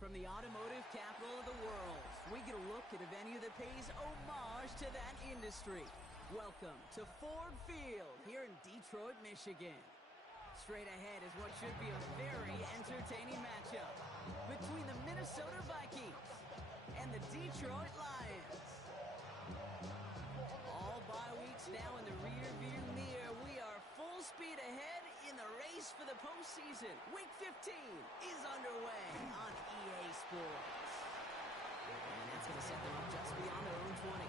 From the automotive capital of the world, we get a look at a venue that pays homage to that industry. Welcome to Ford Field here in Detroit, Michigan. Straight ahead is what should be a very entertaining matchup between the Minnesota Vikings and the Detroit Lions. All bye weeks now in the rear-view mirror. We are full speed ahead in the race for the postseason. Week 15 is underway on EA Sports. And that's going to set them up just beyond their own 20.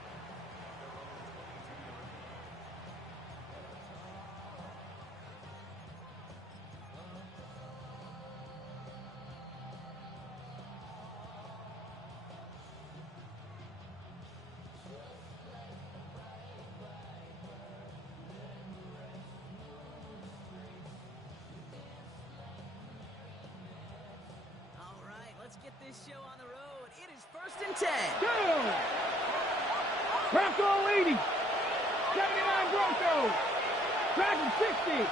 Let's get this show on the road. It is 1st and 10. Go! Bronco 80. 79 Bronco. Dragon 60.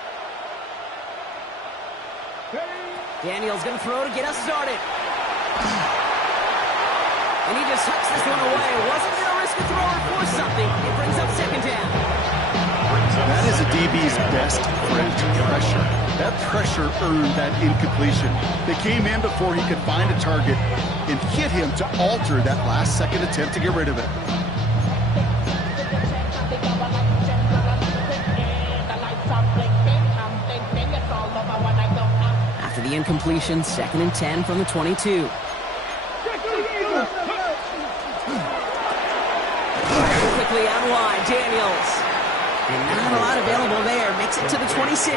Daniel's going to throw to get us started. And he just hucks this one away. Wasn't going to risk a throw or force something. It brings up 2nd down. That is a DB's best friend, pressure. That pressure earned that incompletion. They came in before he could find a target and hit him to alter that last-second attempt to get rid of it. After the incompletion, 2nd and 10 from the 22. Quickly out wide, Daniels. And not a lot available there. Makes it to the 26.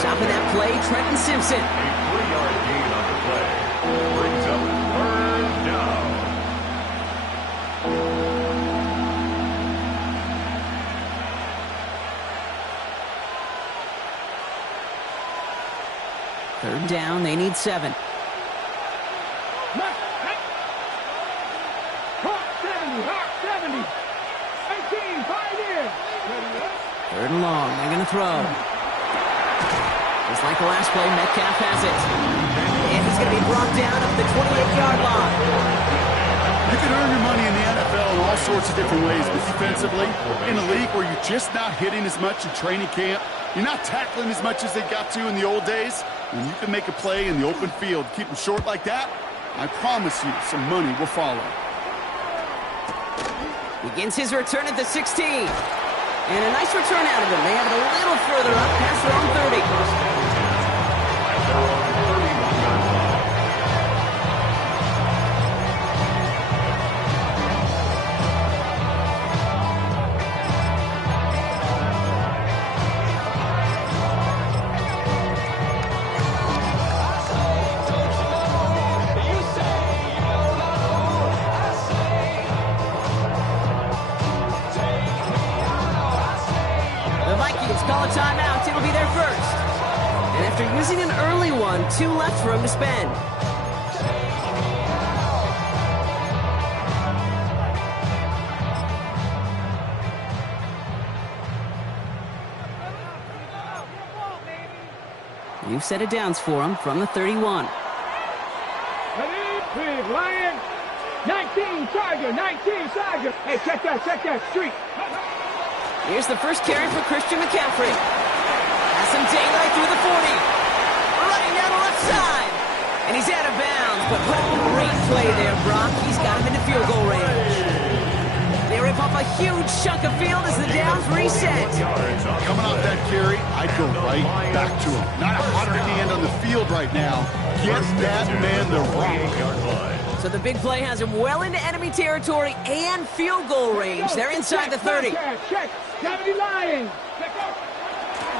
Stopping that play, Trenton Simpson. A 3-yard gain on the play. Brings up 3rd down. Third down, they need 7. 70. 18, 5 years. 3rd and long, they're going to throw. Just like the last play, Metcalf has it. And he's going to be brought down up the 28-yard line. You can earn your money in the NFL in all sorts of different ways, but defensively, in a league where you're just not hitting as much in training camp, you're not tackling as much as they got to in the old days, when you can make a play in the open field, keep them short like that, I promise you some money will follow. Begins his return at the 16. And a nice return out of him. They have it a little further up past their own 30. Call a timeout. It'll be their first. And after using an early one, 2 left for him to spend. New set of downs for him from the 31. Big Lion. 19 Tiger. 19 Tiger. Hey, check that streak. Here's the first carry for Christian McCaffrey. Has some daylight through the 40. Running down the left side. And he's out of bounds, but what a great play there, Brock. He's got him into field goal range. They rip off a huge chunk of field as the downs reset. Coming off that carry, I'd go right back to him. Not a hot hand on the field right now. Get that man the rock. So the big play has him well into enemy territory and field goal range. They're inside the 30. Check. 70 Lions.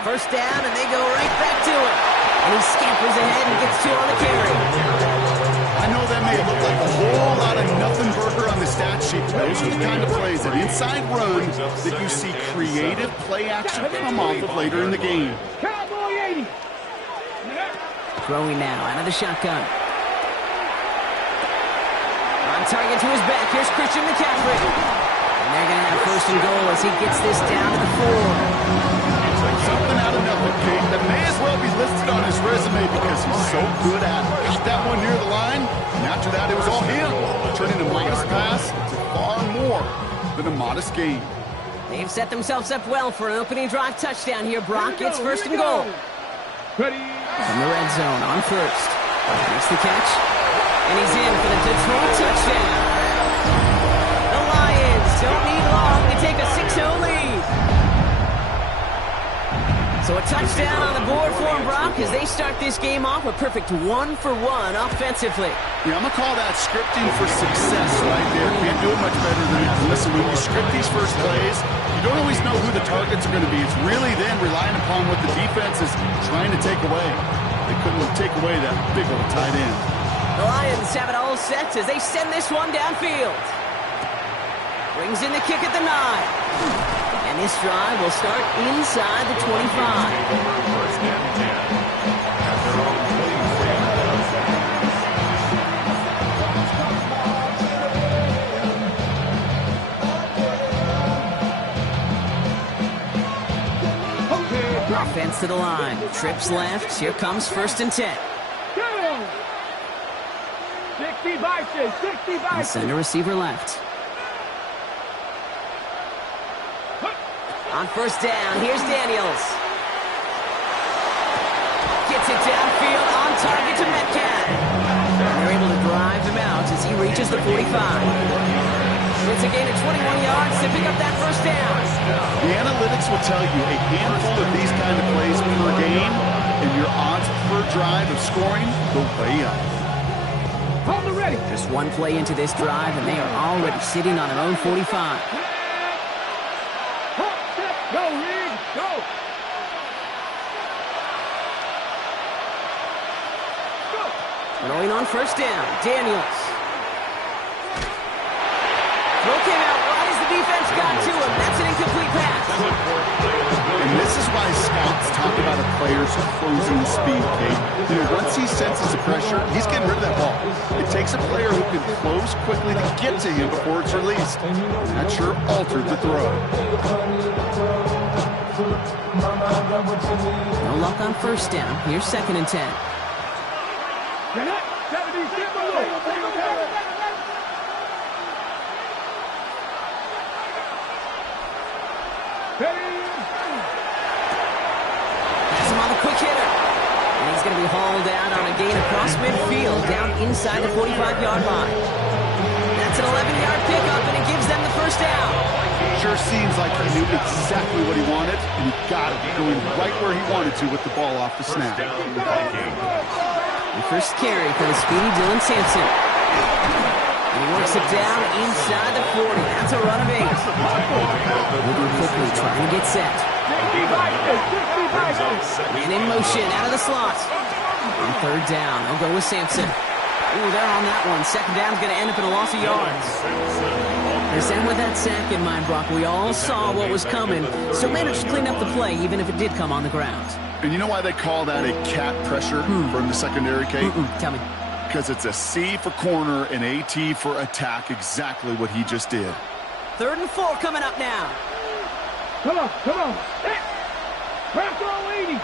First down, and they go right back to him. And he scampers ahead and gets 2 on the carry. I know that may look like a whole lot of nothing burger on the stat sheet. Those are the kind of plays, an inside run, that you see creative play action come off of later in the game. Cowboy 80. Throwing now out of the shotgun. On target to his back. Here's Christian McCaffrey. And they're going to have 1st and goal as he gets this down to the 4. Something out of nothing, King, that may as well be listed on his so good at it. Got that one near the line, and after that, it was all him. Turning a modest pass to far more than a modest gain. They've set themselves up well for an opening drive touchdown here, Brock. It's first and goal. Ready. From the red zone on first. Makes the catch. And he's in for the Detroit touchdown. The Lions don't need long to take a 6-0 lead. So a touchdown on the board for him, Brock, as they start this game off a perfect 1-for-1 offensively. Yeah, I'm going to call that scripting for success right there. Can't do it much better than that. Listen, when you script these first plays, you don't always know who the targets are going to be. It's really then relying upon what the defense is trying to take away. They couldn't take away that big old tight end. The Lions have it all set as they send this one downfield. Brings in the kick at the 9. And this drive will start inside the 25. First and 10. At their own 23. Offense to the line. Trips left. Here comes first and 10. 60 Bison, 60 Bison. And center receiver left. On first down, here's Daniels. Gets it downfield, on target to Metcalf. And they're able to drive him out as he reaches the 45. It's a gain of 21 yards to pick up that first down. The analytics will tell you a handful of these kind of plays per game, and your odds per drive of scoring go way up. Hold it ready. Just one play into this drive, and they are already sitting on their own 45. Go, Reed, go. Throwing on first down, Daniels. Throw came out right as the defense got to him. That's an incomplete pass. And this is why scouts talk about a player's closing speed, Kate. You know, once he senses the pressure, he's getting rid of that ball. It takes a player who can close quickly to get to him before it's released. That sure altered the throw. No luck on first down. Here's second and 10. Pass him on the quick hitter. And he's going to be hauled out on a gain across midfield down inside the 45-yard line. That's an 11-yard pickup, and it gives them the first down. Sure seems like he knew exactly what he wanted, and he got it going right where he wanted to with the ball off the snap. The first carry for the speedy Dylan Sampson. And he works it down inside the 40. That's a run of 8. Moving quickly, trying to get set. And in motion, out of the slot. On third down, they'll go with Sampson. Ooh, they're on that one. Second down's going to end up in a loss of yards. And with that sack in mind, Brock, we all saw what was coming, so managed to clean up the play, even if it did come on the ground. And you know why they call that a cat pressure from the secondary, Kate? Tell me. Because it's a C for corner and a T for attack, exactly what he just did. 3rd and 4 coming up now. Come on. Hey. Press all 80.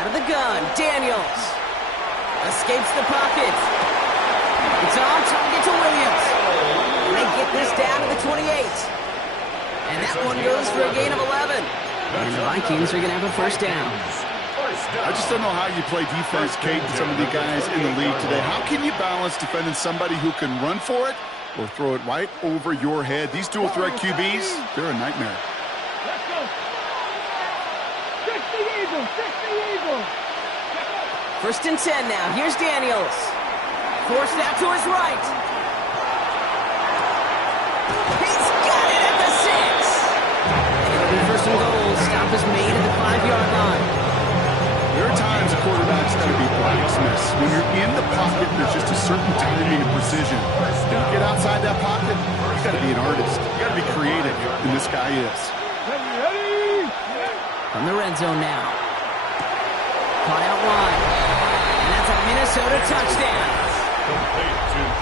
Out of the gun, Daniels. Escapes the pocket. It's on target to Williams. And they get this down to the 28. And that one goes for a gain of 11. And the Vikings are going to have a first down. I just don't know how you play defense, Kate, and some of the guys in the league today. How can you balance defending somebody who can run for it or throw it right over your head? These dual threat QBs, they're a nightmare. Let's go. 60 Eagles. First and 10 now. Here's Daniels. Forced out to his right. He's got it at the 6. And it'll be first and goal. Stop is made at the 5-yard line. There are times a quarterback's got to be blacksmiths. When you're in the pocket, there's just a certain timing and precision. When you get outside that pocket, you got to be an artist. You got to be creative, and this guy is. Ready. From the red zone now. Caught out wide. And that's a Minnesota touchdown.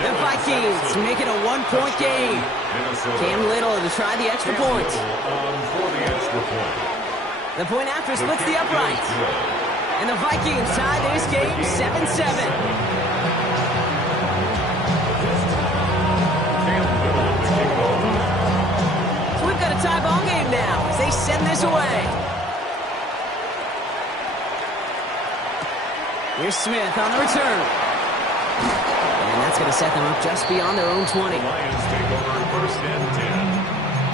The Vikings make it a 1-point game. Cam Little to try the extra point. The point after splits the upright. And the Vikings tie this game 7-7. So we've got a tie ball game now as they send this away. Here's Smith on the return. And that's going to set them up just beyond their own 20. The Lions take over first and 10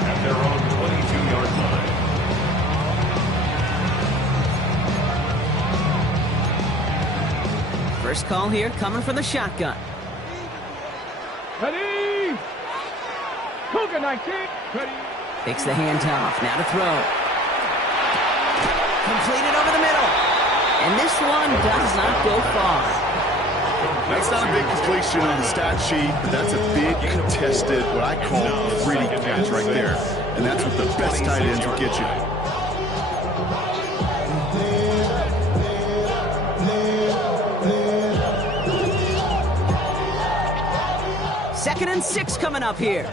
at their own 22-yard line. First call here coming from the shotgun. Ready? Cougar 19. Ready? Takes the handoff. Now to throw. Completed over the middle. And this one does not go far. That's not a big completion on the stat sheet, but that's a big contested, what I call gritty catch right there. And that's what the best tight ends will get you. Second and 6 coming up here.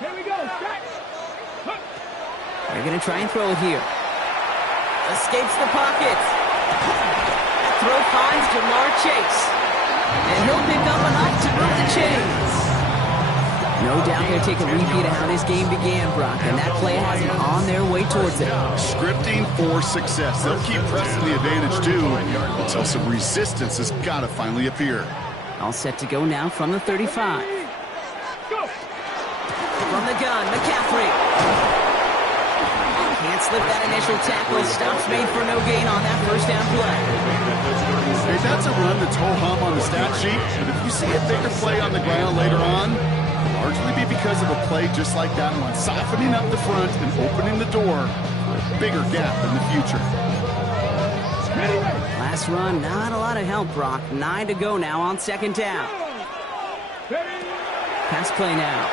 Here we go. Strike. They're going to try and throw it here. Escapes the pocket. That throw finds Jamar Chase. And he'll pick up enough to move the chains. No doubt they'll take a repeat of how this game began, Brock, and that play has them on their way towards it. Scripting for success. They'll keep pressing the advantage, too, until some resistance has got to finally appear. All set to go now from the 35. Go. From the gun, McCaffrey. Can't slip that initial tackle. Stops made for no gain on that first down play. Hey, that's a run that's ho-hum on the stat sheet, but if you see a bigger play on the ground later on, it'll largely be because of a play just like that one, softening up the front and opening the door for a bigger gap in the future. Last run, not a lot of help, Brock. 9 to go now on second down. Pass play now.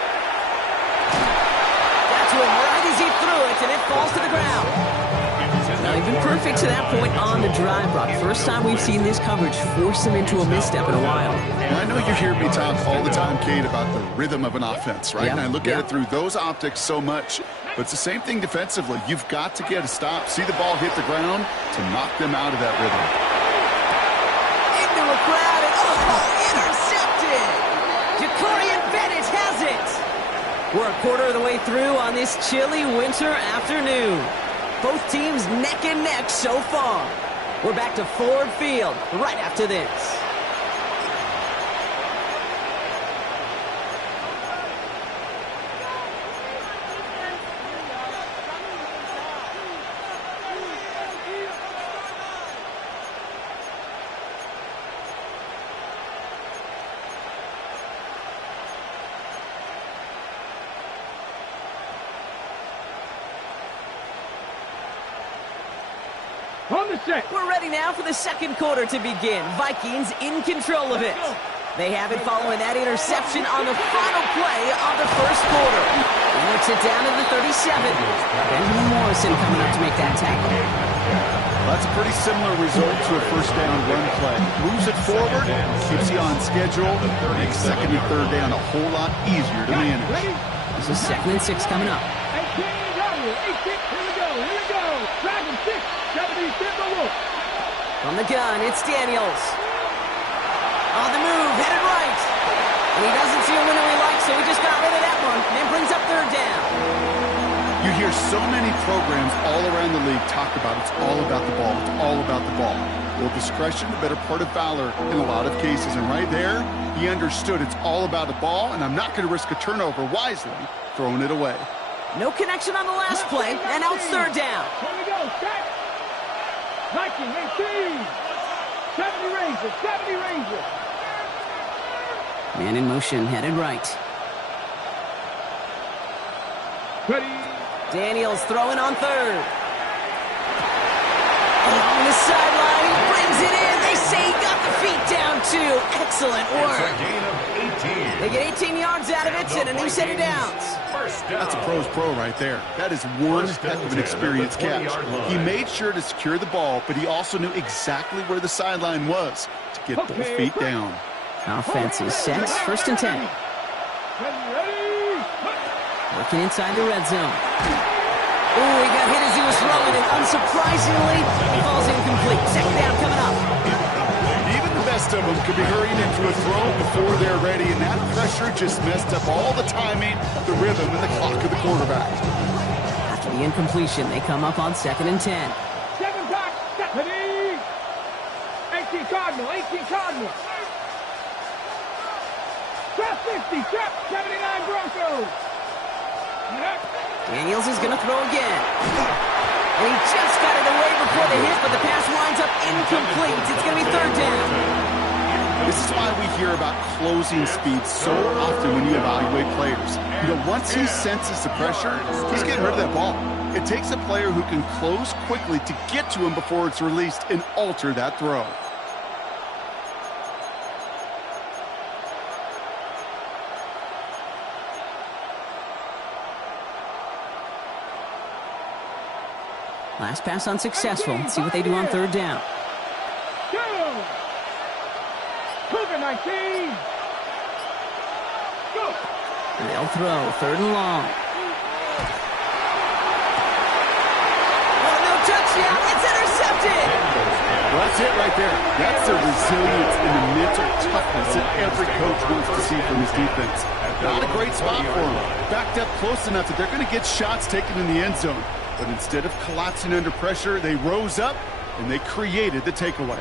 That's one right as he threw it, and it falls to the ground. Now, they've been perfect to that point on the drive, Brock. First time we've seen this coverage force them into a misstep in a while. And I know you hear me talk all the time, Kate, about the rhythm of an offense, right? Yep. And I look at it through those optics so much. But it's the same thing defensively. You've got to get a stop, see the ball hit the ground to knock them out of that rhythm. Into a crowd, and intercepted! Ja'Cory Bennett has it! We're a quarter of the way through on this chilly winter afternoon. Both teams neck and neck so far. We're back to Ford Field right after this. On the set. We're ready now for the second quarter to begin. Vikings in control of it. They have it following that interception on the final play of the first quarter. And it's it down to the 37. Benjamin Morrison coming up to make that tackle. That's a pretty similar result to a first down run play. Moves it forward, keeps you on schedule, makes second and third down a whole lot easier to manage. This is second and 6 coming up. 18, here we go. Dragon 6, 70, From the gun, it's Daniels. On the move, headed right. And he doesn't see a window he likes, so he just got rid of that one and brings up third down. You hear so many programs all around the league talk about it's all about the ball. It's all about the ball. Well, discretion, the better part of valor in a lot of cases. And right there, he understood it's all about the ball, and I'm not going to risk a turnover wisely, throwing it away. No connection on the last play, and now it's third down. Here we go, set. Viking 18. 70 Rangers, 70 Rangers. Man in motion, headed right. Ready. Daniels throwing on third. Along the sideline, he brings it in. They say he got the feet down too. Excellent work. It's a gain of 18. They get 18 yards out of it and a new set of downs. That's a pro's pro right there. That is one heck of an experienced catch. He made sure to secure the ball, but he also knew exactly where the sideline was to get both feet down. Offense is set. First and 10. Ready. Working inside the red zone. Ooh, he got hit as he was throwing, and unsurprisingly, he falls incomplete. Second down coming up. Even the best of them could be hurrying into a throw before they're ready, and that pressure just messed up all the timing, the rhythm, and the clock of the quarterback. After the incompletion, they come up on 2nd and 10. 7 back, 18 Cardinal, 18 Cardinal. Trap 50, trap 79 Broncos. Daniels is going to throw again. And he just got it away before the hit, but the pass winds up incomplete. It's going to be 3rd down. This is why we hear about closing speed so often when you evaluate players. You know, once he senses the pressure, he's getting rid of that ball. It takes a player who can close quickly to get to him before it's released and alter that throw. Last pass unsuccessful. Let's see what they do on 3rd down. Cougar 19. Go. They'll throw 3rd and long. Oh, no touchdown. It's intercepted. Well, that's it right there. That's the resilience and the mental toughness that every coach wants to see from his defense. Not a great spot for him. Backed up close enough that they're going to get shots taken in the end zone. But instead of collapsing under pressure, they rose up and they created the takeaway.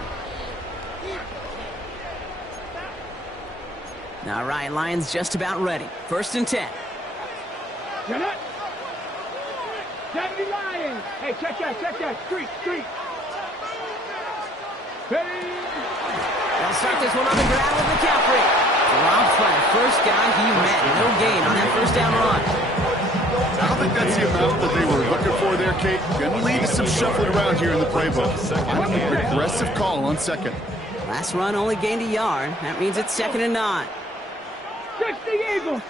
All right, Lions just about ready. 1st and 10. You're not. 70 Lions. Hey, check that. Street. Ready. They'll start this one on the ground with McCaffrey. Dropped by the first guy he met. No gain on that 1st down run. I don't think that's the amount that they were looking for there, Kate. Going to lead to some shuffling around here in the playbook. Finally, a aggressive call on 2nd. Last run only gained a yard. That means it's 2nd and 9. 60 Eagles.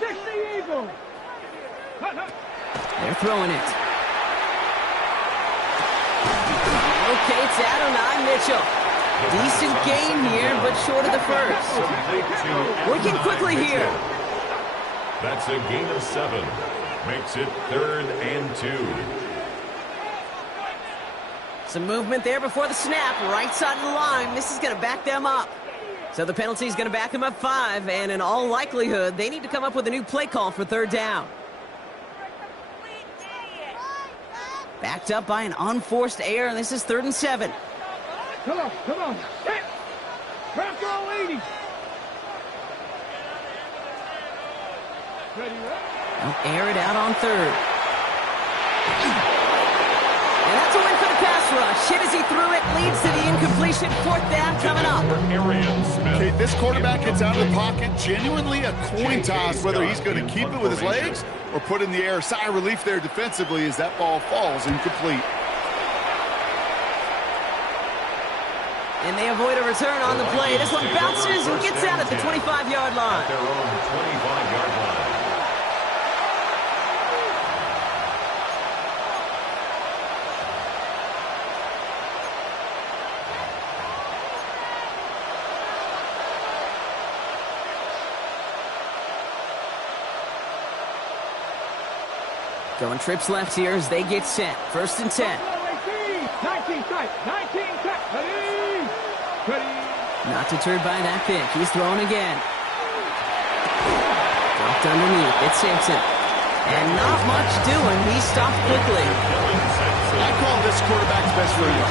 They're throwing it. Okay, it's Adonai Mitchell. Decent gain here, but short of the 1st. Working quickly here. That's a gain of 7. Makes it 3rd and 2. Some movement there before the snap. Right side of the line. This is going to back them up. So the penalty is going to back them up 5, and in all likelihood, they need to come up with a new play call for 3rd down. Backed up by an unforced error, and this is 3rd and 7. Come on. Hit. Bronco 80. Ready. They'll air it out on 3rd. And that's a win for the pass rush. Hit as he threw it, leads to the incompletion. 4th down coming up. Okay, this quarterback gets out of the pocket. Genuinely a coin toss whether he's going to keep it with his legs or put in the air. Sigh of relief there defensively as that ball falls incomplete. And they avoid a return on the play. This one bounces and gets out at the 25-yard line. Their own 25-yard line. Going trips left here as they get set. 1st and 10. 19 tight. Ready. Not deterred by that pick. He's throwing again. Dropped underneath. It's Simpson. And not much doing. He stopped quickly. I call this quarterback's best friend.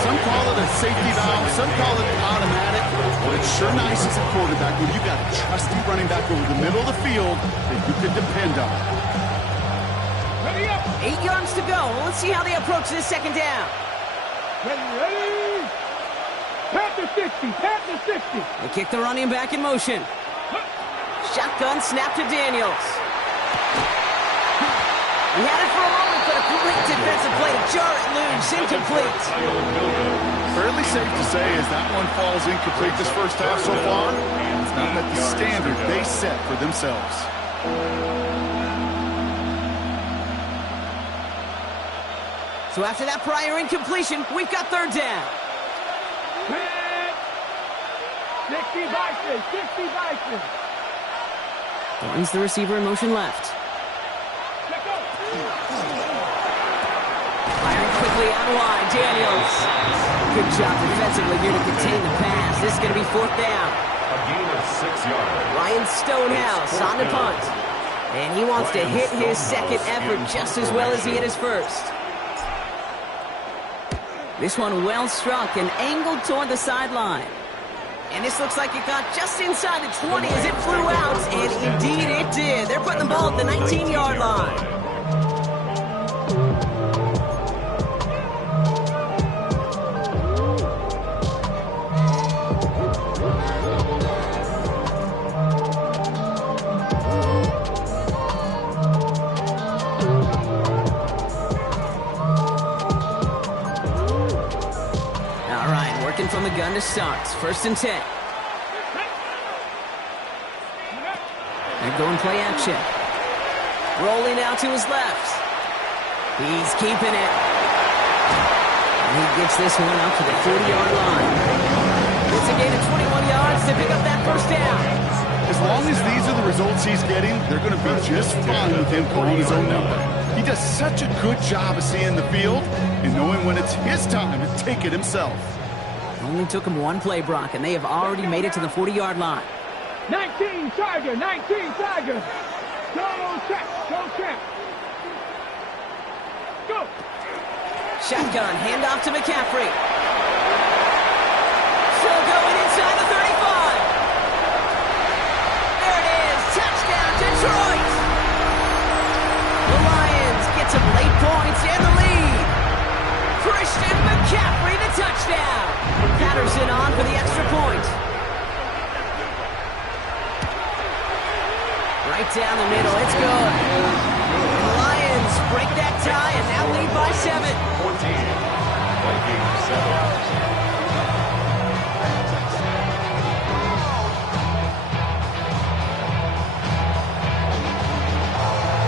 Some call it a safety valve. Some call it automatic. But it's sure nice as a quarterback when you got a trusty running back over the middle of the field that you can depend on. 8 yards to go. Let's see how they approach this 2nd down. Ready. Panther 60. They kick the running back in motion. Shotgun snap to Daniels. He had it for a moment, but a great defensive play to jar it loose. Incomplete. Fairly safe to say as that one falls incomplete this 1st half so far. It's not met the standard they set for themselves. So after that prior incompletion, we've got 3rd down. 60 Bison. Thorns the receiver in motion left. quickly out wide. Daniels. Good job defensively here to contain the pass. This is going to be 4th down. A gain of 6 yards. Ryan Stonehouse on the punt. And he wants to hit his second effort just as well as he hit his first. This one well struck and angled toward the sideline. And this looks like it got just inside the 20 as it flew out, and indeed it did. They're putting the ball at the 19-yard line. From the gun to start. 1st and 10. And going play action. Rolling out to his left. He's keeping it. And he gets this one out to the 40-yard line. It's a gain of 21 yards to pick up that 1st down. As long as these are the results he's getting, they're going to be just fine with him calling his own number. He does such a good job of seeing the field and knowing when it's his time to take it himself. Only took him one play, Brock, and they have already made it to the 40-yard line. 19 Tiger, 19 Tiger. Go check, go check. Go. Shotgun, handoff to McCaffrey. Still going inside the 35. There it is, touchdown Detroit. The Lions get some late points and the lead. Christian McCaffrey the touchdown. Patterson on for the extra point. Right down the middle, it's good. The Lions break that tie and now lead by 7. 14. Vikings 7.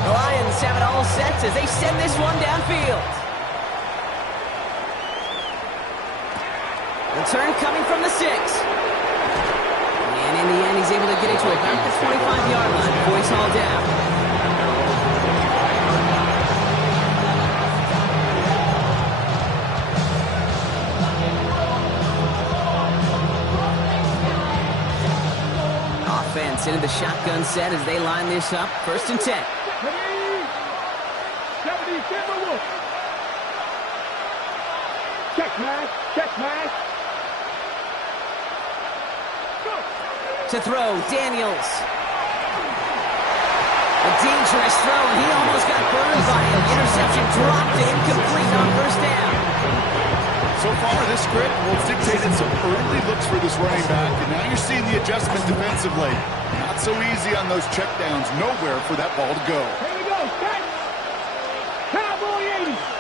The Lions have it all set as they send this one downfield. Return coming from the 6. And in the end, he's able to get it to about the 25-yard line before he's hauled down. Offense into the shotgun set as they line this up. 1st and 10. 70 Timberwolves. Check match, check match. To throw, Daniels. A dangerous throw, and he almost got burned by it. Interception dropped it incomplete on 1st down. So far, this script has dictated some early looks for this running back, and now you're seeing the adjustment defensively. Not so easy on those checkdowns. Nowhere for that ball to go. Here we go, catch. Cowboy 80.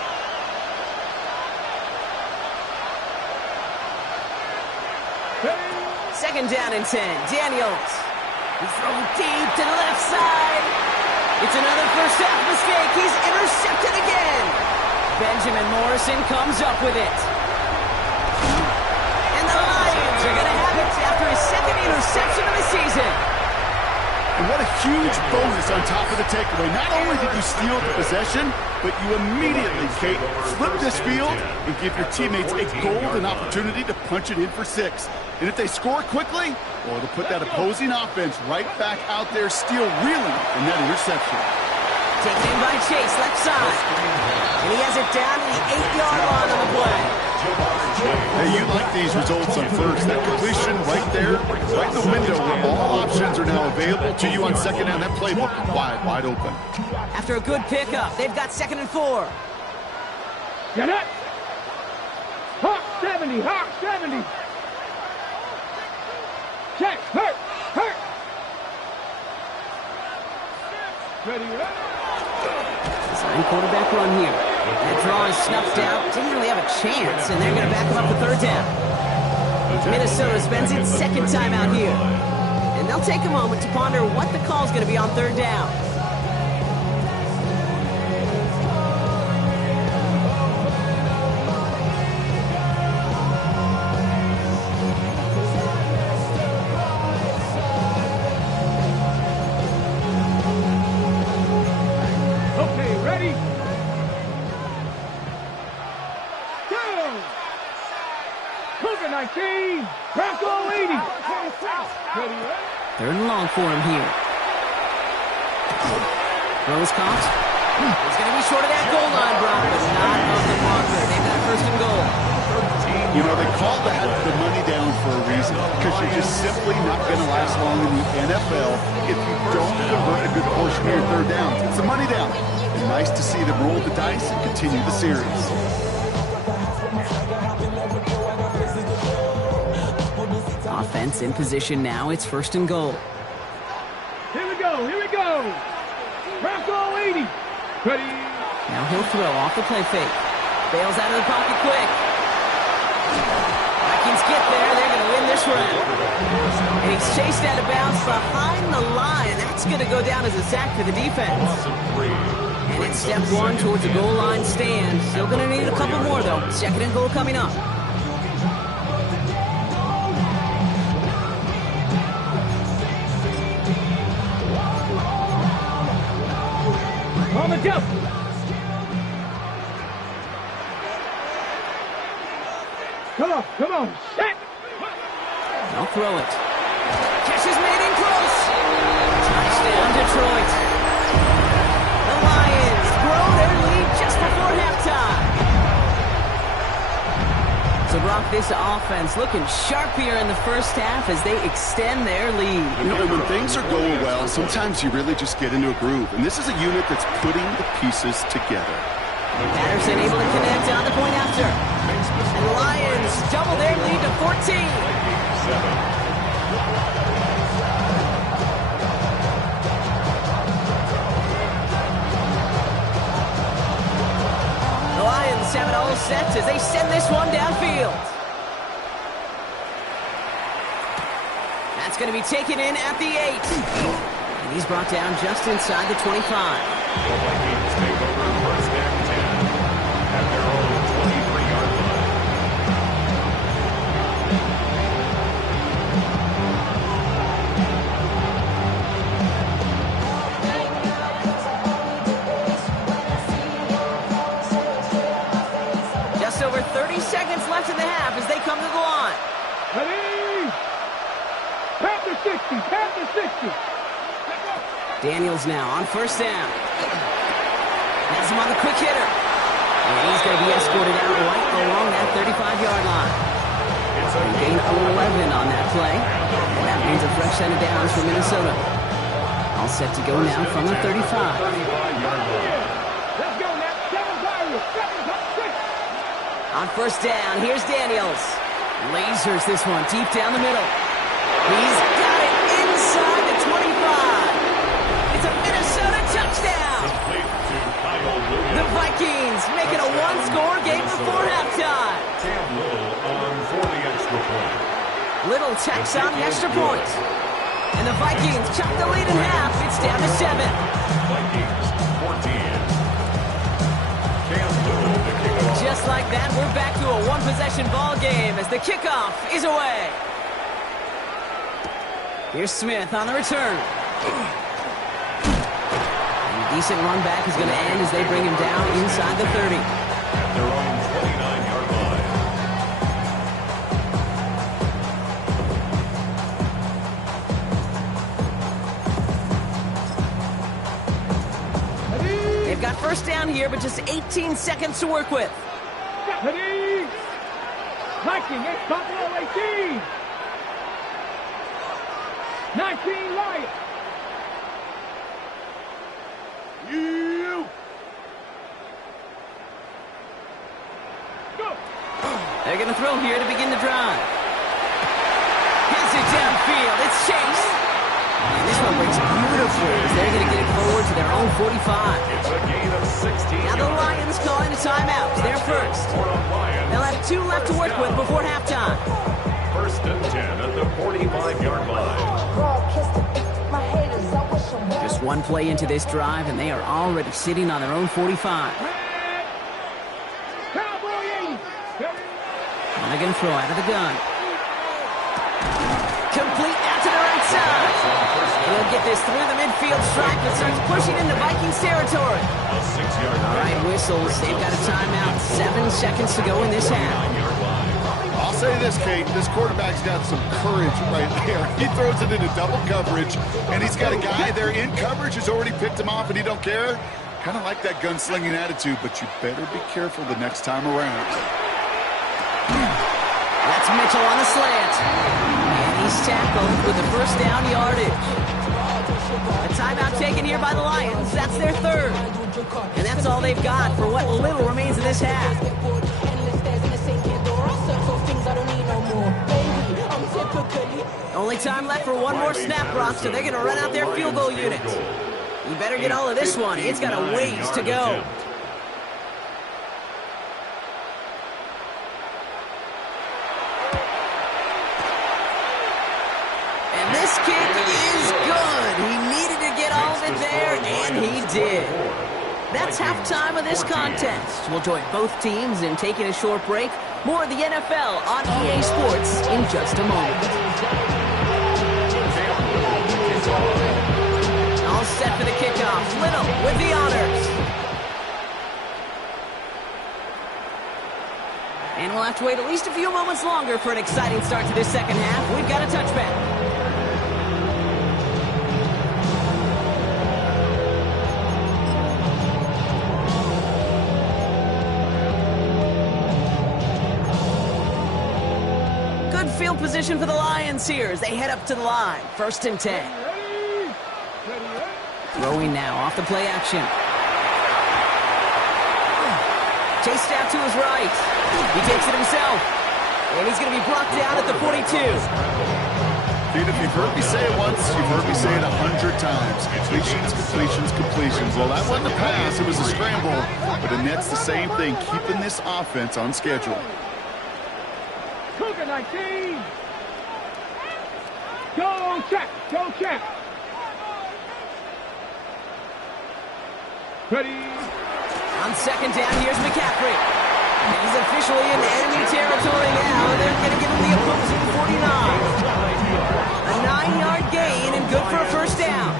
Second down and 10. Daniels. He's thrown deep to the left side. It's another first half mistake. He's intercepted again. Benjamin Morrison comes up with it. And the Lions are going to have it after his 2nd interception of the season. And what a huge bonus on top of the takeaway. Not only did you steal the possession, but you immediately, Kate, flip this field and give your teammates a golden opportunity to punch it in for 6. And if they score quickly, well, it'll put that opposing offense right back out there, still reeling in that interception. Taken in by Chase, left side. And he has it down to the 8-yard line on the play. Hey, you like these results on first. That completion right there, right in the window where all options are now available to you on 2nd down. That playbook wide open. After a good pickup, they've got 2nd and 4. Get it. Hawk 70, Hawk 70. Check, hurt. Ready, Sign quarterback run here. That draw is snuffed out. Didn't really have a chance, and they're going to back him up to 3rd down. Minnesota spends its 2nd time out here. And they'll take a moment to ponder what the call is going to be on 3rd down. Cougar 19. Bronco 80. Third and long for him here. Throw is caught. He's going to be short of that goal line, Brock, but not of the marker. They've got first and goal. You know, they call that the money down for a reason, because you're just simply not going to last long in the NFL if you don't convert a good portion of your third downs. It's the money down. And nice to see them roll the dice and continue the series. Offense in position now. It's first and goal. Here we go. Bronco 80. Ready. Now he'll throw off the play fake. Bails out of the pocket quick. Vikings get there. They're going to win this round. And he's chased out of bounds behind the line. That's going to go down as a sack for the defense. And it's step one towards the goal line stand. Still going to need a couple more, though. Second and goal coming up. On the jump. Come on. Set. I'll throw it. Catch is made in close. Touchdown, Detroit. The Lions grow their lead just before halftime. So, Brock, this offense looking sharp here in the first half as they extend their lead. You know, when things are going well, sometimes you really just get into a groove. And this is a unit that's putting the pieces together. Patterson able to connect on the point after. And the Lions double their lead to 14. The Lions have it all set as they send this one downfield. That's going to be taken in at the 8. And he's brought down just inside the 25. The Vikings take over first and 10 at their own 23-yard line. Just over 30 seconds left in the half as they come to the line. Ready. Panther 60. Daniels now on first down. Has him on the quick hitter. And he's going to be escorted out right along that 35-yard line. They gain 11 on that play. And that means a fresh set of downs for Minnesota. All set to go now from the 35. Let's go now. 7 On first down, here's Daniels. Lasers this one deep down the middle. He's got it inside the 25. It's a Minnesota touchdown. The Vikings make it a one-score game before halftime. Cam Little on for the extra point. Little tacks on the extra point. And the Vikings chop the lead in half. It's down to 7. Vikings 14. Cam Little, the kickoff. Just like that, we're back to a one-possession ball game as the kickoff is away. Here's Smith on the return. And a decent run back is going to end as they bring him down inside the 30. At their own 29-yard line. They've got first down here, but just 18 seconds to work with. Ready. Viking, it's Buffalo 18. 19 Lions. You. Go. They're going to throw here to begin the drive. Hits it downfield. It's Chase. And this one breaks beautifully as they're going to get it forward to their own 45. It's a gain of 16 Now the yards. Lions calling a timeout. They're first. They'll have 2 left to work with before halftime. First and 10 at the 45-yard line. Just one play into this drive, and they are already sitting on their own 45. Cowboy 80. And they're going to throw out of the gun. Complete out to the right side. And get this through the midfield stripe that starts pushing into Vikings territory. A 6-yard All right, whistles. They've got a timeout. 7 seconds to go in this half. I'll say this, Kate. This quarterback's got some courage right there. He throws it into double coverage, and he's got a guy there in coverage who's already picked him off, and he don't care. Kind of like that gunslinging attitude, but you better be careful the next time around. That's Mitchell on the slant. And he's tackled with the first down yardage. A timeout taken here by the Lions. That's their third. And that's all they've got for what little remains of this half. Only time left for one more snap, Brock, so they're going to run out their field goal unit. You better get all of this one. It's got a ways to go. And this kick is good. He needed to get all of it there, and he did. That's halftime of this contest. We'll join both teams in taking a short break. More of the NFL on EA Sports in just a moment. All set for the kickoff. Little with the honors. And we'll have to wait at least a few moments longer for an exciting start to this second half. We've got a touchback. Field position for the Lions here as they head up to the line. 1st and 10. Throwing now off the play action. Chased out to his right. He takes it himself. And he's going to be brought down at the 42. Dude, if you've heard me say it once, you've heard me say it 100 times. Completions, completions, completions. Well, that wasn't a pass. It was a scramble. But the Nets the same thing, keeping this offense on schedule. Cougar 19. Go check. Go check. Ready. On 2nd down, here's McCaffrey. And he's officially in enemy territory now. They're going to give him the opposing 49. A 9-yard gain and good for a 1st down.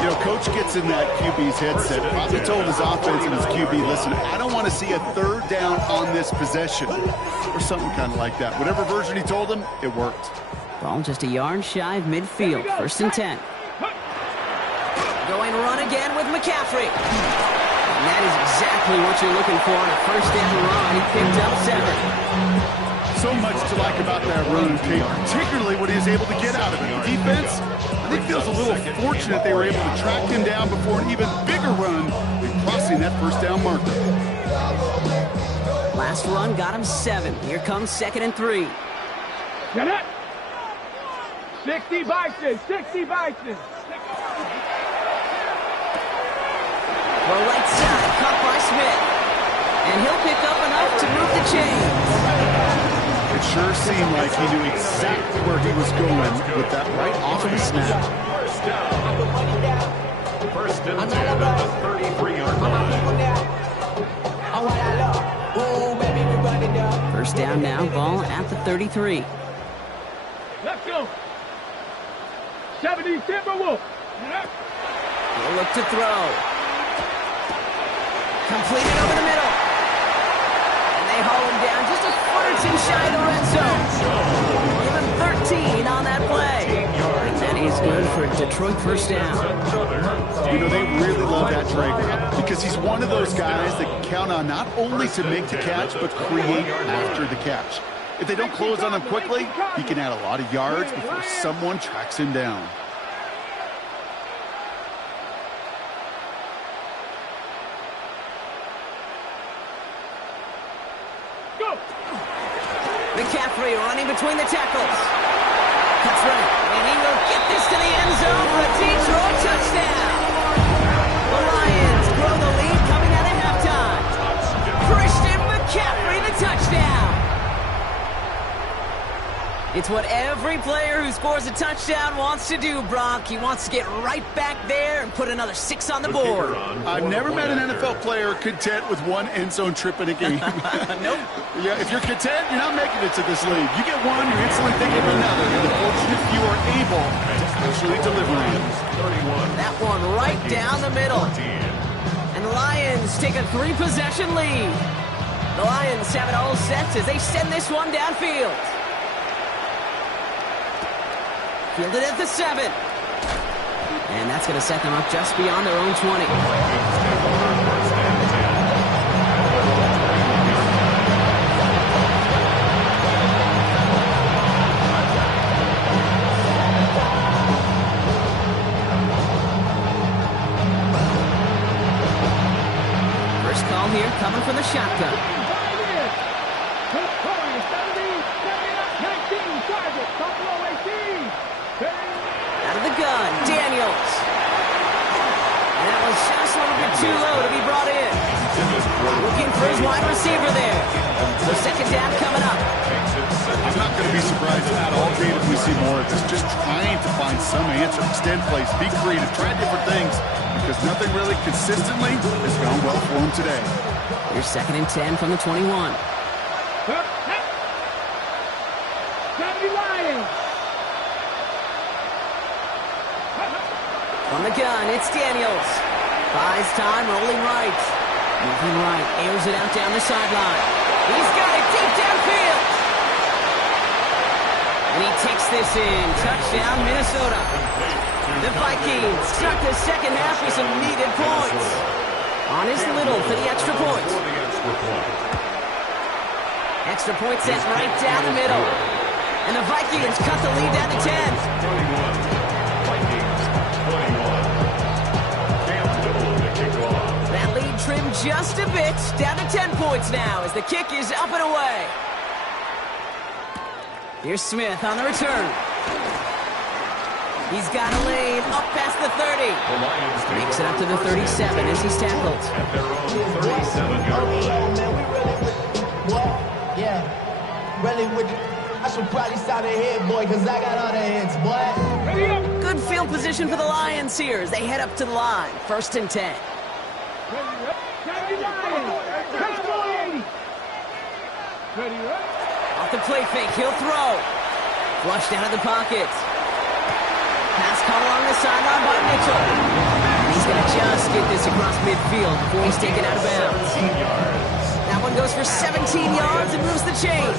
You know, Coach gets in that QB's headset, probably told his offense and his QB, listen, I don't want to see a 3rd down on this possession, or something kind of like that. Whatever version he told him, it worked. Ball just a yard shy of midfield, 1st and 10. Going run again with McCaffrey. And that is exactly what you're looking for on a 1st down run. He picked up 7. So much to like about that run, Kate, particularly what he was able to get out of it. The defense, I think, feels a little fortunate they were able to track him down before an even bigger run in crossing that 1st down marker. Last run got him 7. Here comes 2nd and 3. Get it. 60 Bison. 60 Bison. Well, right side, caught by Smith. And he'll pick up enough to move the chains. It sure seemed like he knew exactly where he was going with that right off of the snap. 1st and 10 at the 33-yard line. 1st down now, ball at the 33. Let's go. 70 Timberwolves. He'll look to throw. Completed over the middle. And they haul him down just a foot or two shy of the red zone. Give him 13 on that play. And he's good for a Detroit 1st down. You know, they really love that Drake because he's one of those guys that can count on not only to make the catch, but create after the catch. If they don't close on him quickly, he can add a lot of yards before someone tracks him down. McCaffrey running between the tackles. Cuts right, and he will get this to the end zone for a Detroit touchdown. The Lions grow the lead coming out of halftime. Christian McCaffrey, the touchdown. It's what every player who scores a touchdown wants to do, Brock. He wants to get right back there and put another 6 on the board. I've never met an NFL player content with one end zone trip in a game. Nope. Yeah, if you're content, you're not making it to this league. You get one, you're instantly thinking of another. You're the fortunate few are able to actually delivering. That one right down the middle. And the Lions take a 3-possession lead. The Lions have it all set as they send this one downfield. Fielded at the 7. And that's going to set them up just beyond their own 20. First call here coming from the shotgun. Out of the gun, Daniels. And that was just a little bit too low to be brought in. Looking for his wide receiver there. So second down coming up. I'm not going to be surprised at all, Kate, if we see more of this. Just trying to find some answer, extend plays, be creative, try different things, because nothing really consistently has gone well for him today. Here's 2nd and 10 from the 21. From the gun, it's Daniels. Buys time, rolling right. Moving right, airs it out down the sideline. He's got it deep downfield. And he takes this in. Touchdown, Minnesota. The Vikings start the second half with some needed points. On his little for the extra point. Extra point sent right down the middle. And the Vikings cut the lead down to 10. That lead trimmed just a bit, down to 10 points now as the kick is up and away. Here's Smith on the return. He's got a lane up past the 30. Makes it up to the 37 as he's tackled. At their own 37-yard line. Yeah, really with I should probably start ahead, boy, because I got all the hits, boy. Good field position for the Lions here as they head up to the line. 1st and 10. Off the play fake, he'll throw. Flushed out of the pocket. Pass caught along the sideline by Mitchell. And he's going to just get this across midfield before he's taken out of bounds. That one goes for 17 yards and moves the chains.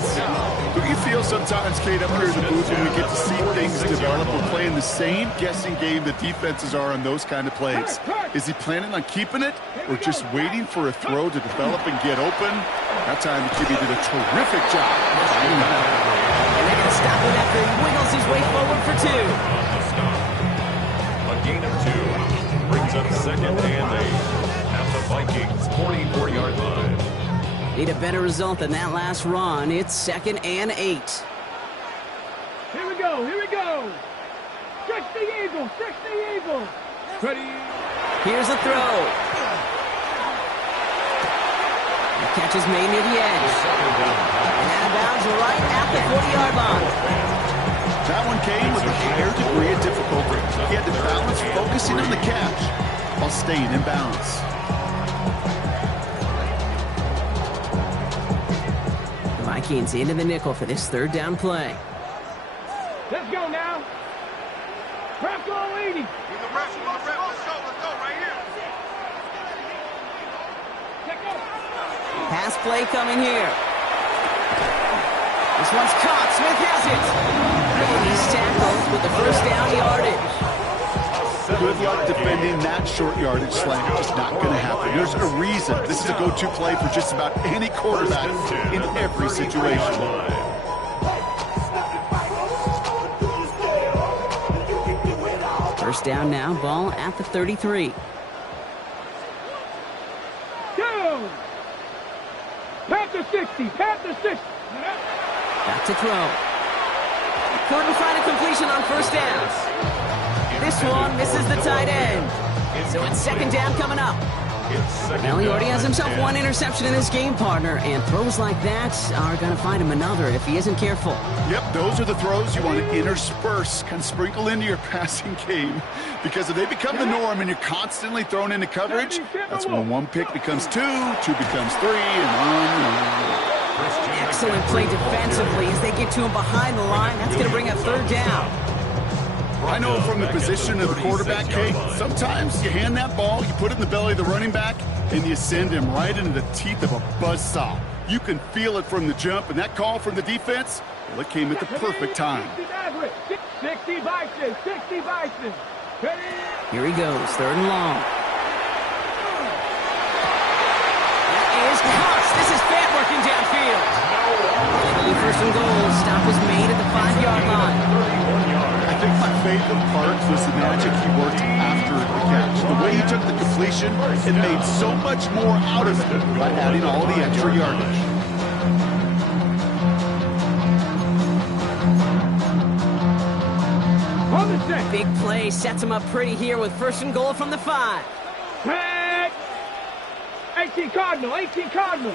Do you feel sometimes, Kate, up here in the booth when we get to see things develop? We're playing the same guessing game the defenses are on those kind of plays. Is he planning on keeping it or just waiting for a throw to develop and get open? That time the QB did a terrific job. And they're going to stop him after he wiggles his way forward for 2. A gain of 2 brings up 2nd and 8 at the Vikings' 44-yard line. Need a better result than that last run. It's 2nd and 8. Here we go, here we go. Stretch the eagle, stretch the eagle. Ready. Here's a throw. The catch is made near the edge. And out of bounds right at the 40-yard line. That one came with a higher degree of difficulty. He had to balance focusing on the catch while staying in bounds. Vikings into the nickel for this 3rd down play. Let's go now. Press on 80. Let's go right here. Pass play coming here. This one's caught. Smith has it. And he's tackled with the 1st down yardage. Good luck defending that short yardage slant. Just not going to happen. There's a reason. This is a go-to play for just about any quarterback in every situation. First down now, ball at the 33. Go! Panther 60, Panther 60. Back to throw. Couldn't find a completion on 1st down. This one misses the tight end. So it's 2nd down coming up. Well, he already has himself 1 interception in this game, partner, and throws like that are going to find him another if he isn't careful. Yep, those are the throws you want to intersperse, kind of sprinkle into your passing game, because if they become the norm and you're constantly thrown into coverage, that's when 1 pick becomes 2, 2 becomes 3, and on. Excellent play defensively as they get to him behind the line. That's going to bring up 3rd down. I know from the position of the quarterback, Kate, sometimes you hand that ball, you put it in the belly of the running back, and you send him right into the teeth of a buzzsaw. You can feel it from the jump, and that call from the defense, well, it came at the perfect time. 60 Bison, 60 Bison. Here he goes, 3rd and long. That is caught. This is Fant working downfield. It'll be 1st and goal. Stop was made at the 5-yard line. I think my favorite part was the magic he worked after the catch. The way he took the completion and made so much more out of it by adding all the extra yardage. Big play sets him up pretty here with 1st and goal from the 5. 18 Cardinal, 18 Cardinal.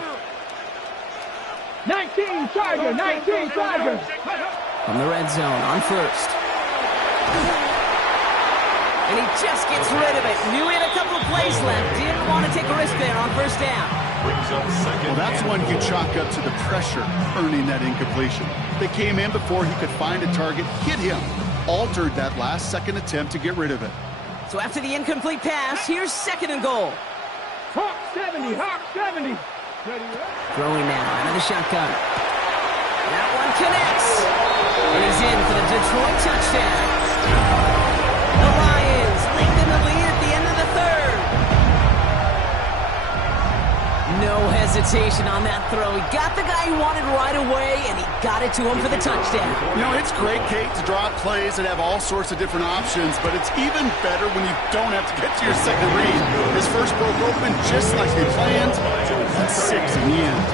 19 Tiger, 19 Tiger. From the red zone on 1st. And he just gets rid of it. Knew he had a couple of plays left. Didn't want to take a risk there on 1st down. Well, that's one you chalk up to the pressure earning that incompletion. They came in before he could find a target, hit him. Altered that last-second attempt to get rid of it. So after the incomplete pass, here's 2nd and goal. Hawk 70, Hawk 70. Throwing now out of the shotgun. That one connects. And he's in for the Detroit touchdown. The Lions lengthen the lead at the end of the 3rd. No hesitation on that throw. He got the guy he wanted right away, and he got it to him for the touchdown. You know, it's great, Kate, to draw up plays and have all sorts of different options, but it's even better when you don't have to get to your second read. His first broke open just like they planned. That's 6 in the end.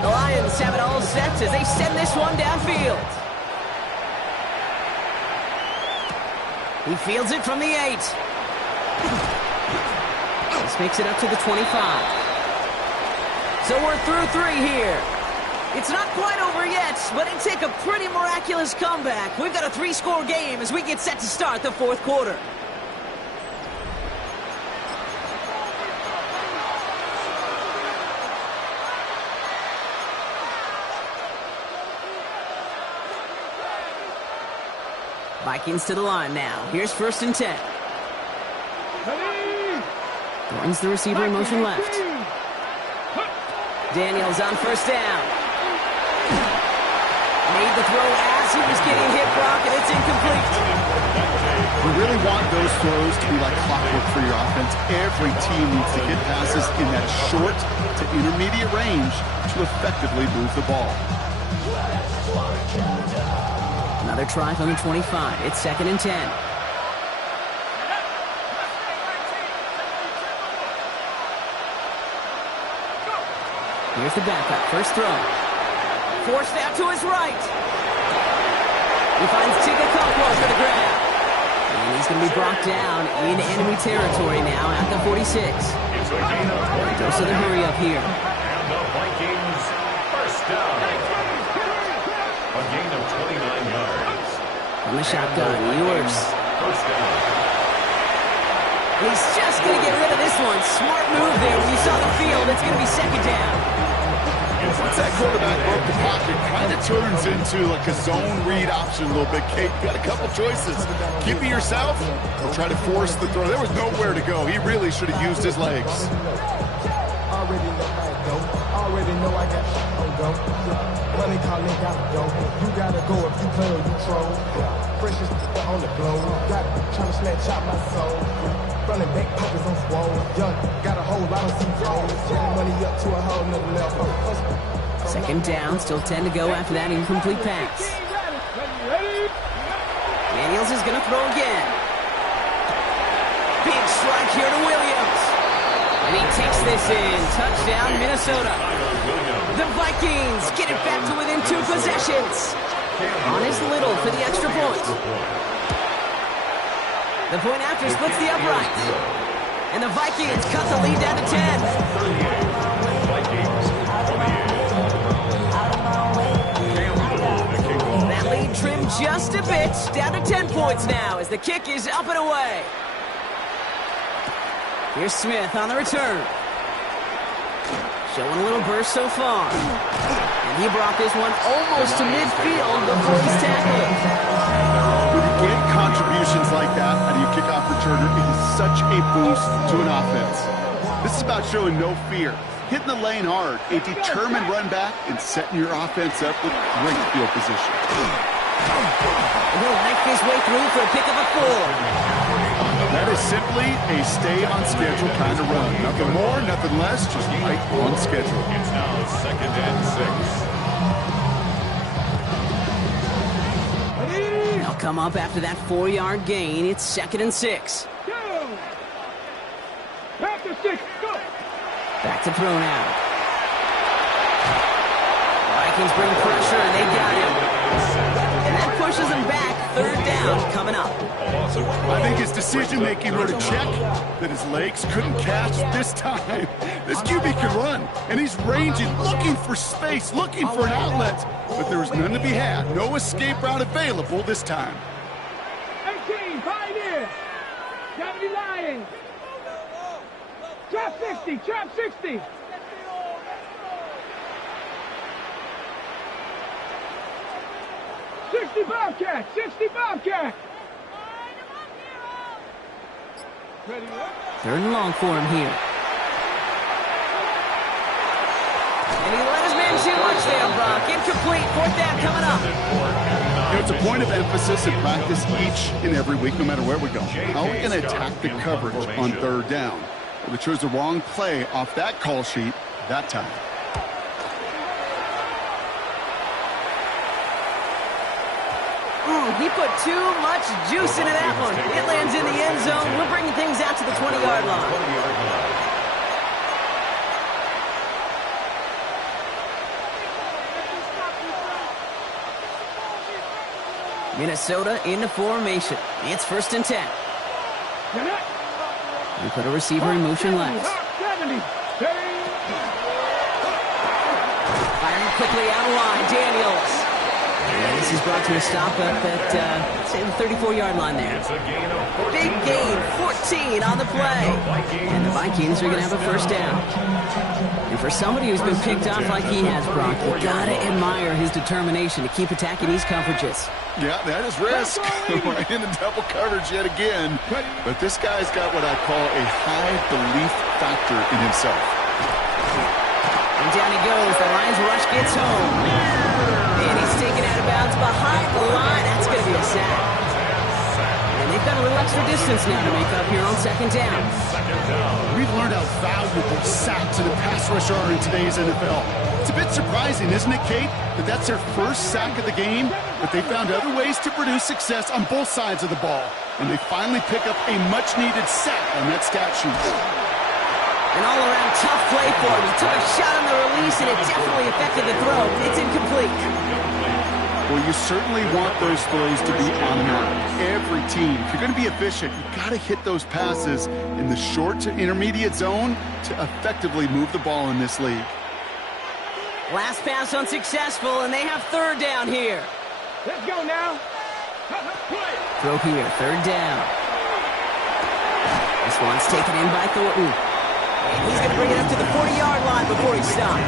The Lions have it all set as they send this one downfield. He fields it from the 8. This makes it up to the 25. So we're through 3 here. It's not quite over yet, but it took a pretty miraculous comeback. We've got a 3-score game as we get set to start the 4th quarter. Vikings to the line now. Here's 1st and 10. Throws the receiver in motion left. Daniels on 1st down. Made the throw as he was getting hit, Brock, and it's incomplete. We really want those throws to be like clockwork for your offense. Every team needs to get passes in that short to intermediate range to effectively move the ball. Another try from the 25. It's 2nd and 10. Here's the backup. First throw. Forced out to his right. He finds Tigger Cockwell for the grab. And he's going to be brought down in enemy territory now at the 46. Goes to the hurry up here. And the Vikings first down. A gain of 29 yards. On the shotgun, Ewers. First down. He's just going to get rid of this one. Smart move there. When you saw the field, it's going to be 2nd down. Once that quarterback broke the pocket, kind of turns into like a zone read option a little bit. Kate, you got a couple choices. Keep it yourself or try to force the throw. There was nowhere to go. He really should have used his legs. Already know I got go. Money calling, gotta go. You gotta go if you play or you troll. Precious on the floor. Got trying to snatch out my soul. Running back pockets on swole. Young, got a whole lot of C-Rolls. Getting money up to a whole nother level. 2nd down, still 10 to go after that incomplete pass. Daniels is going to throw again. Big strike here to Williams. And he takes this in. Touchdown, Minnesota. The Vikings get it back to within 2 possessions. On is Little for the extra point. The point after splits the upright. And the Vikings cut the lead down to 10. That lead trimmed just a bit. Down to 10 points now as the kick is up and away. Here's Smith on the return. Showing a little burst so far. And he brought this one almost to midfield before he's tackled. When you get contributions like that out of your kickoff returner, it is such a boost to an offense. This is about showing no fear, hitting the lane hard, a determined run back, and setting your offense up with great field position. And he'll make his way through for a pick of a 4. That is simply a stay-on-schedule kind of run. Nothing more, nothing less, just right on schedule. It's now 2nd and 6. They'll come up after that 4-yard gain. It's 2nd and 6. Go! Back to 6, go! Back to throw now. Vikings bring pressure, and they got him. And that pushes him back. 3rd down coming up. I think his decision-making wrote a check that his legs couldn't catch this time. This QB can run, and he's ranging, looking for space, looking for an outlet. But there was none to be had. No escape route available this time. 18, Pioneer! 70 Lions! Trap 60, trap 60! Bobcat, 60 Bobcat! Ready up? 3rd and long for him here. And he let his man too much there, Brock. Incomplete. 4th down coming up. You know, it's a point of emphasis in practice each and every week, no matter where we go. How are we going to attack the coverage on 3rd down? Well, we chose the wrong play off that call sheet that time. He put too much juice into that one. It lands in the end zone. We're bringing things out to the 20-yard line. Minnesota into formation. It's 1st and 10. We put a receiver in motion left. Firing quickly out of line. Daniels. And this is brought to a stop up at, say, the 34-yard line there. Big gain, 14 on the play. And the Vikings are going to have a 1st down. And for somebody who's been picked off like he has, Brock, you got to admire his determination to keep attacking these coverages. Yeah, that is risk. We're in double coverage yet again. But this guy's got what I call a high belief factor in himself. And down he goes. The Lions rush gets home. And he's taken out of bounds behind the line. That's going to be a sack. And they've got a little extra distance now to make up here on 2nd down. We've learned how valuable sacks and a pass rush are in today's NFL. It's a bit surprising, isn't it, Kate, that that's their first sack of the game, but they found other ways to produce success on both sides of the ball. And they finally pick up a much-needed sack on that stat sheet. An all-around tough play for him. He took a shot on the release, and it definitely affected the throw. It's incomplete. Well, you certainly want those throws to be on the mark. Every team, if you're going to be efficient, you've got to hit those passes in the short to intermediate zone to effectively move the ball in this league. Last pass unsuccessful, and they have 3rd down here. Let's go now. Throw here, 3rd down. This one's taken in by Thornton. And he's going to bring it up to the 40-yard line before he stops.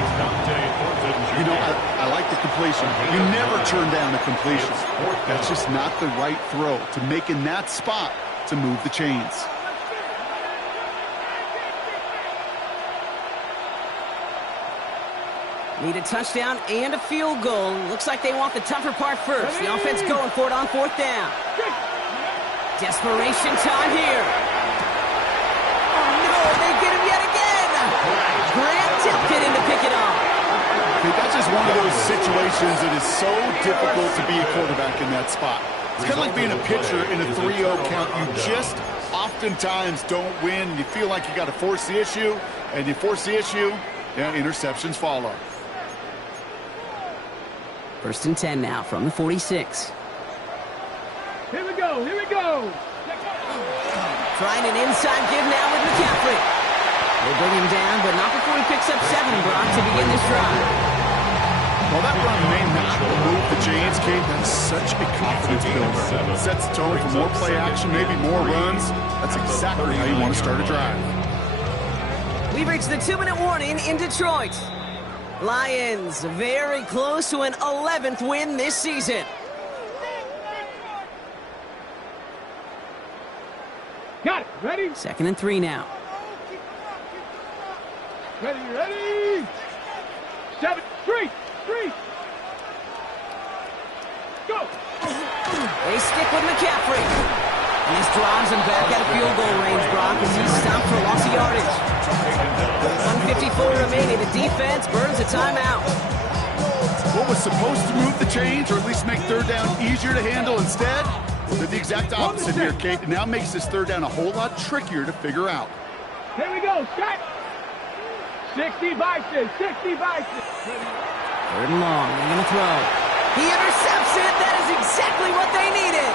You know, I like the completion. You never turn down a completion. That's just not the right throw to make in that spot to move the chains. Need a touchdown and a field goal. Looks like they want the tougher part first. The offense going for it on 4th down. Desperation time here. Oh, no, they get him yet again. Grant tilted in to pick it off. I think that's just one of those situations that is so difficult to be a quarterback in that spot. It's kind of like being a pitcher in a 3-0 count. You just oftentimes don't win. You feel like you got to force the issue, and you force the issue, yeah, interceptions follow. 1st and 10 now from the 46. Here we go, here we go. Trying an inside give now with McCaffrey. They bring him down, but not before he picks up 7, Brock, to begin this drive. Well, that run may not move the chains, Kate. That's such a confidence builder. It sets the tone for more play action, maybe more runs. That's exactly how you want to start a drive. We've reached the 2-minute warning in Detroit. Lions very close to an 11th win this season. Got it. Ready? 2nd and 3 now. Ready. 7, 3. Go. They stick with McCaffrey. And this drives him back out of field goal range, Brock, as he's stopped for loss of yardage. 1:54 remaining. The defense burns a timeout. What was supposed to move the chains, or at least make third down easier to handle instead, did the exact opposite here, Kate. It now makes this third down a whole lot trickier to figure out. Here we go, Scott. 60 Bison. 60 Bison. 3rd and long. They're going to throw. He intercepts it. That is exactly what they needed.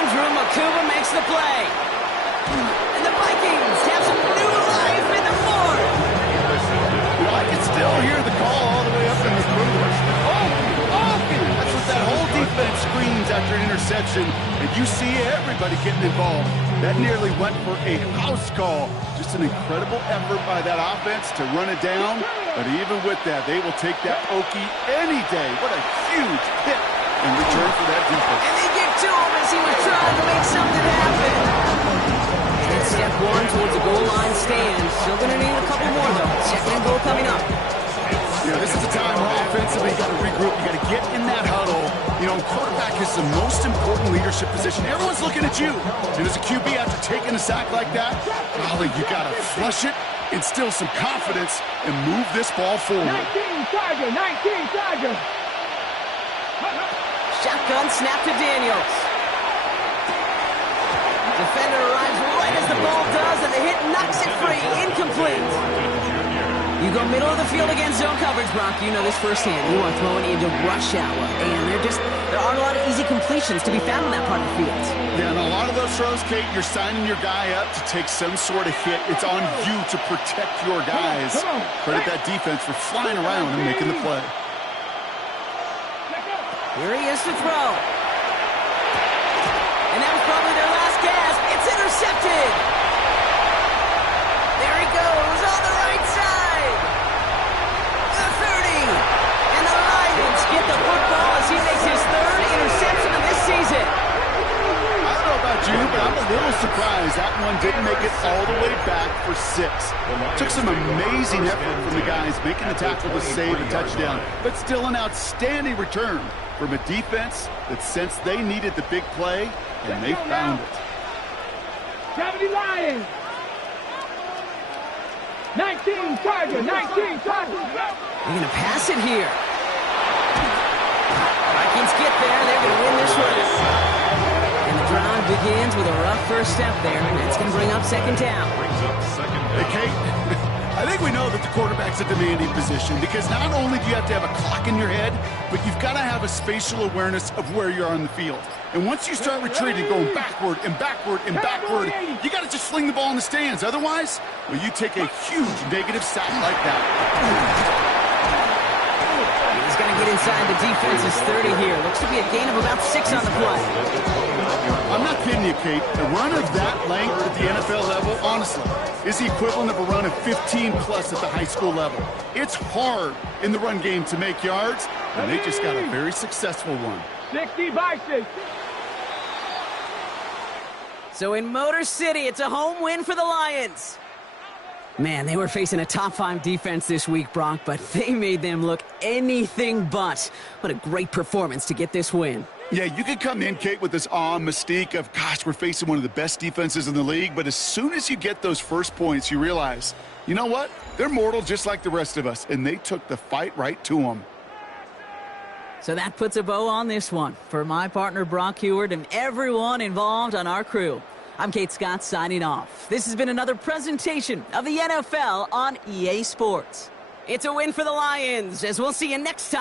Andrew Makuba makes the play. And the Vikings have some new life in the fourth. I can still hear the call all the way up in the booth. That's what that whole defense screams after an interception, and you see everybody getting involved. That nearly went for a house call. Just an incredible effort by that offense to run it down, but even with that, they will take that Okie any day. What a huge hit in return for that defense. And they get to him as he was trying to make something happen. And it's step 1 towards the goal line stand. Still going to need a couple more, though. 2nd and goal coming up. Yeah, this is the time where offensively you got to regroup. You got to get in that huddle. You know, quarterback is the most important leadership position. Everyone's looking at you. And as a QB, after taking a sack like that, golly, you got to flush it, instill some confidence, and move this ball forward. 19 Tiger. Shotgun snap to Daniels. Defender arrives right as the ball does, and the hit knocks it free. Incomplete. You go middle of the field against zone coverage, Brock. You know this firsthand. You are throwing into rush hour, and there aren't a lot of easy completions to be found in that part of the field. Yeah, and a lot of those throws, Kate, you're signing your guy up to take some sort of hit. It's on you to protect your guys. Credit that defense for flying around and making the play. Here he is to throw. And that was probably their last gasp. It's intercepted. There he goes on the right side. The 30. And the Lions get the football as he makes his 3rd interception of this season. I don't know about you, but I'm a little surprised that one didn't make it all the way back for 6. Took some amazing effort from the guys making the tackle to save a touchdown, but still an outstanding return from a defense that sensed they needed the big play, and they found it. 70 Lions. 19 Tiger. They're going to pass it here. Vikings get there. They're going to win this race. And the drive begins with a rough first step there, and that's going to bring up 2nd down. Hey, Kate, I think we know that the quarterback's a demanding position because not only do you have to have a clock in your head, but you've got to have a spatial awareness of where you are on the field. And once you start retreating, going backward, you got to just fling the ball in the stands. Otherwise, well, you take a huge negative sack like that. He's going to get inside the defense's 30 here. Looks to be a gain of about 6 on the play. I'm not kidding you, Kate. A run of that length at the NFL level, honestly, is the equivalent of a run of 15-plus at the high school level. It's hard in the run game to make yards, and they just got a very successful one. 60 Bison. So in Motor City, it's a home win for the Lions. Man, they were facing a top-5 defense this week, Brock, but they made them look anything but. What a great performance to get this win. Yeah, you could come in, Kate, with this awe and mystique of, gosh, we're facing one of the best defenses in the league, but as soon as you get those first points, you realize, you know what? They're mortal just like the rest of us, and they took the fight right to them. So that puts a bow on this one. For my partner, Brock Heward, and everyone involved on our crew, I'm Kate Scott signing off. This has been another presentation of the NFL on EA Sports. It's a win for the Lions, as we'll see you next time.